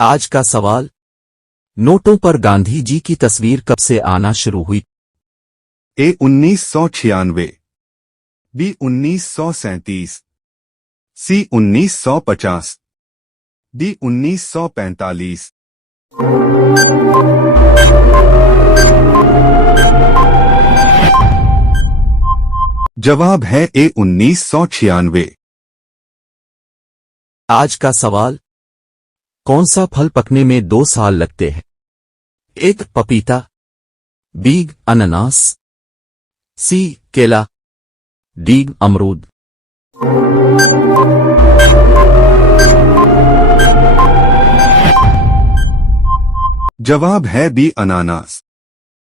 आज का सवाल, नोटों पर गांधी जी की तस्वीर कब से आना शुरू हुई? ए 1996, बी 1937, सी 1950, डी 1945। जवाब है ए 1996। आज का सवाल, कौन सा फल पकने में 2 साल लगते हैं? एक पपीता, बी अनानास, सी केला, डी अमरूद। जवाब है बी अनानास।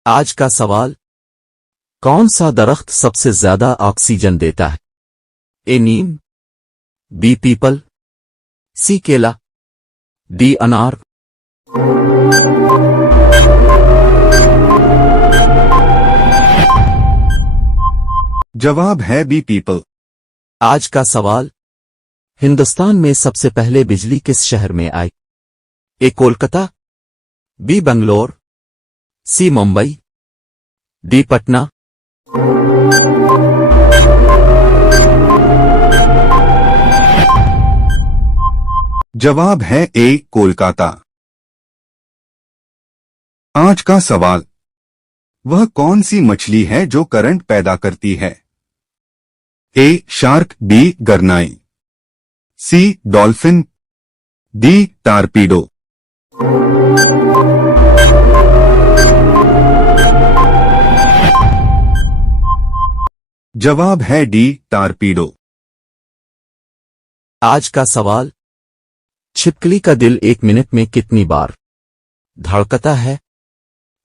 आज का सवाल, कौन सा दरख्त सबसे ज्यादा ऑक्सीजन देता है? ए नीम, बी पीपल, सी केला, डी अनार। जवाब है बी पीपल। आज का सवाल, हिंदुस्तान में सबसे पहले बिजली किस शहर में आई? ए कोलकाता, बी बंगलोर, सी मुंबई, डी पटना। जवाब है ए कोलकाता। आज का सवाल, वह कौन सी मछली है जो करंट पैदा करती है? ए शार्क, बी गरनाई, सी डॉल्फिन, डी टारपीडो। जवाब है डी टारपीडो। आज का सवाल, छिपकली का दिल 1 मिनट में कितनी बार धड़कता है?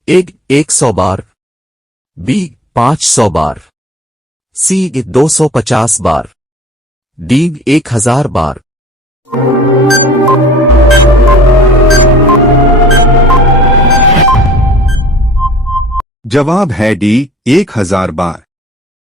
ए 100 बार, बी 500 बार, सी 250 बार, डी 1000 बार। जवाब है डी 1000 बार।